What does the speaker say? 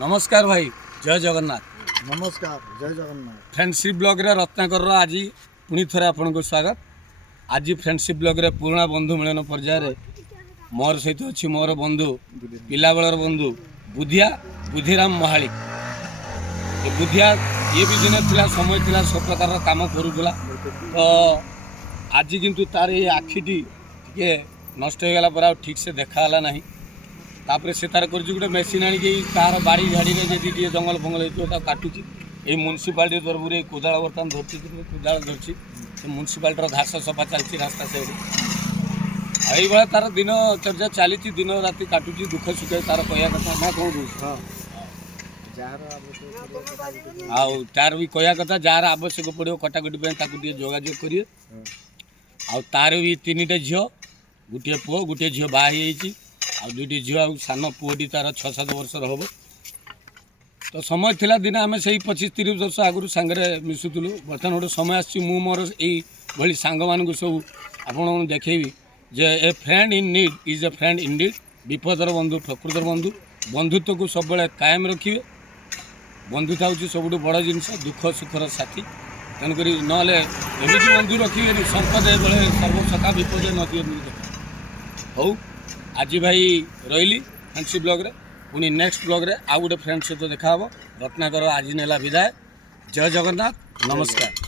नमस्कार भाई जय जगन्नाथ। नमस्कार जय जगन्नाथ। फ्रेंडशिप ब्लॉग रे रत्नाकर आज पुणी थे आपन को स्वागत। आज फ्रेंडशिप ब्लॉग रे पुराना बंधु मिलन पर्यायर मोर सहित अच्छी मोर बंधु पिला बेलर बंधु बुधिया बुधिराम महाली। बुधिया ये भी दिन थिला समय थिला सब प्रकार काम करूला। तो आज किंतु तार ये आखिटी टिके नष्ट हो गला पर ठीक से देखा ना। तापर से तार कर गोटे मेसीन आणिक तार बाड़ी झाड़ी में जी जंगल फंगल होता काटुची। ये म्यूनिसिपालिटी तरफ कोदाल बर्तमान धरती कोदाल धरती म्यूनिसिपालिटी घास सफा चलती रास्ता से ये तार दिन चर्चा चली दिन राति काटुची दुख सुख तार कह कथा ना कौन तार भी कह कथा जार आवश्यक पड़ो कटाकटी जोगाजोग करेंगे। तार भी 3टा झील गोटे पुओ गोटे झील बाहर आ 2टी झील आ सान पुओटी तार 6-7 वर्षर हम। तो समय थिला दिन आम से 25-30 वर्ष आगु सांगे मिशुलु। बर्तमान गोटे समय आसी मोर यही सांग मान सब आप देखेबी जे a friend in need is a friend in deed. विपदर बंधु प्रकृतर बंधु बंधुत्व को सब कायम रखिए। बंधुता हूँ सब बड़ जिनस दुख सुखर साथी तेणुक ना बंधु रखिए संपद ये सर्वसका विपद न हो। आज भाई रही फ्रेंडशिप ब्लॉग रे पुणी नेक्स्ट ब्लॉग रे आउ गोटे फ्रेंड सहित देखा रत्नाकर आज नेला विदाय। जय जगन्नाथ नमस्कार।